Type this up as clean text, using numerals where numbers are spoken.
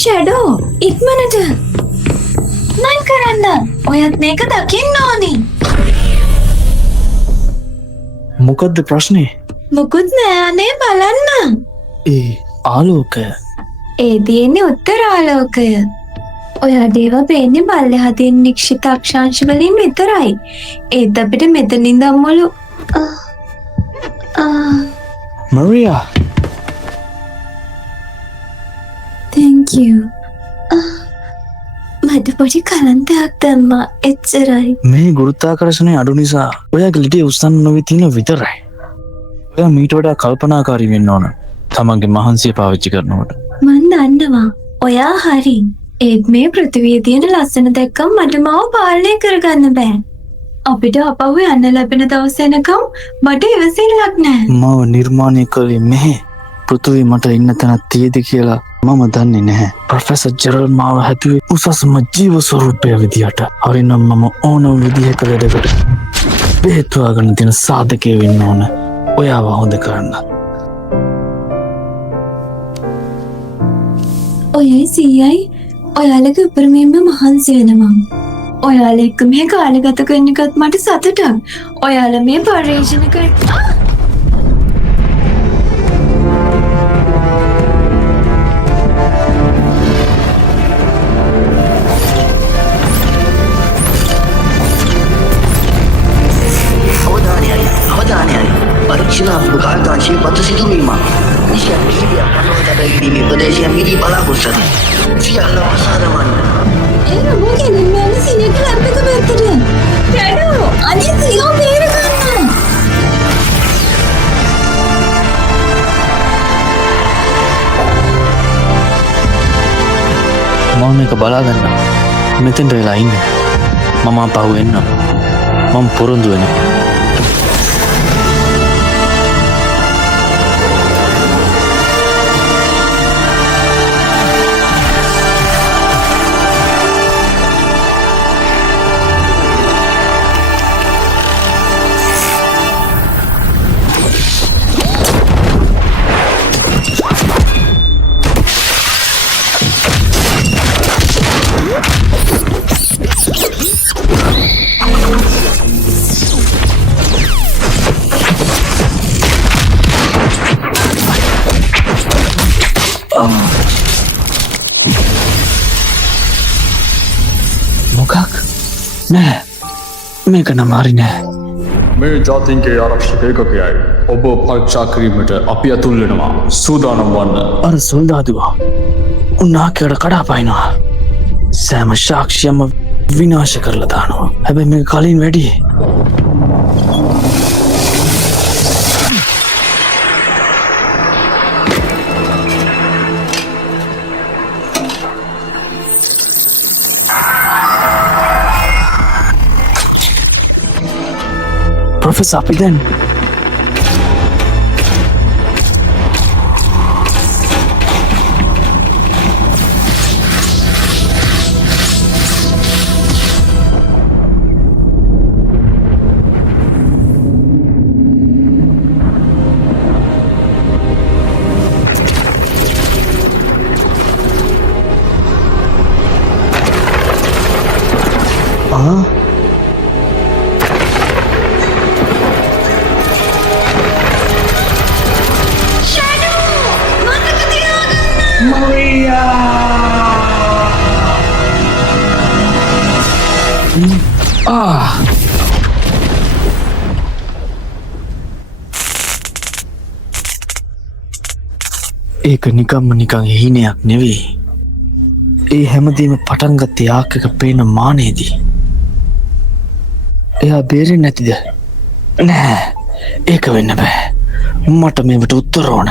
Shadow ඉක්මනට මං කරන්න ඔයත් මේක දකින්න ඕනි. මොකද්ද ප්‍රශ්නේ? මොකුත් නෑ අනේ බලන්න. ඒ ආලෝකය. ඒ තියෙන්නේ උත්තර ආලෝකය. ඔයාට ඒවා පේන්නේ බල්ලෙහා තියෙන නික්ෂිත අක්ෂාංශ වලින් විතරයි. ඒත් අපිට මෙතනින් ධම්මලු මරියා. thank you. මට පොඩි කලන්තයක් දැම්මා එච්චරයි. මේ ගුරුත්වාකර්ෂණය අඩු නිසා ඔයාගේ ලිටේ උස්සන්න නොවි තියෙන විතරයි. ඔයා මීට වඩා කල්පනාකාරී වෙන්න ඕන තමන්ගේ මහන්සිය පාවිච්චි කරනකොට. මන් දන්නවා ඔයා හරි. ඒත් මේ පෘථිවියේ තියෙන ලස්සන දැක්කම මට මාව පාලනය කරගන්න බෑ. අපිට අපහු යන්න ලැබෙන දවස් එනකම් මට ඉවසිල්ලක් නෑ. මාව නිර්මාණය කළේ මෙහෙ. පෘථිවිය මට ඉන්න තැනක් තියෙද කියලා මම දන්නේ නැහැ. ප්‍රොෆෙසර් ජෙරල් මාව හැදුවේ උසස්ම ජීව ස්වරූපය විදියට. හරිනම් මම ඕනම විදිහක වැඩකට බෙහෙත් හොයාගෙන තියෙන සාධකය වෙන්න ඕන. ඔයාව හොඳ කරන්න. ඔයයි සීයයි ඔයාලගේ උපරිමයෙන්ම මහන්සි වෙනවා. ඔයාලා එක්ක මේ කාලය ගත කරන එකත් මට සතුටක්. ඔයාලා මේ පරිශ්‍රණ කරන පරීක්ෂණ භාරතාංශයේ පත සිදුවීම නිශ්චය කිහිපයක් අනුගතවීමේ ප්‍රදේශයන් මිදී බලාපොරොත්තු සියල්ල අසාධාරණ. ඒ මොකෙන් ඉන්නේ සිනෙක ලැබ් එක පැත්තට. ෂැඩෝ අනේ සියෝ බේර ගන්න. මම මේක බලාගන්න. මෙතෙන්ට වෙලා ඉන්න. මම පහු වෙන්න. මම පොරොන්දු වෙනවා. මොකක් නෑ මේක නම් හරි නෑ. මේ ජාතින්ගේ ආරක්ෂක ඒකකයයි ඔබ පරීක්ෂා කිරීමට අපි ඇතුල් වෙනවා. සූදානම් වන්න. අර සොල්දාදුවා උන්නාකයට කඩාපයිනවා. සෑම සාක්ෂියම විනාශ කරලා දානවා. හැබැයි මේක කලින් වැඩි. Professor අපි දැන් ඒක නිකම්ම නිකං හිනයක් නෙවෙයි. ඒ හැමදීම පටන්ගත්තේ ආකක පේන මානයේදී. එයා බේරෙන්නේ නැතිද? නෑ ඒක වෙන්න බෑ. මට මේකට උත්තර ඕන.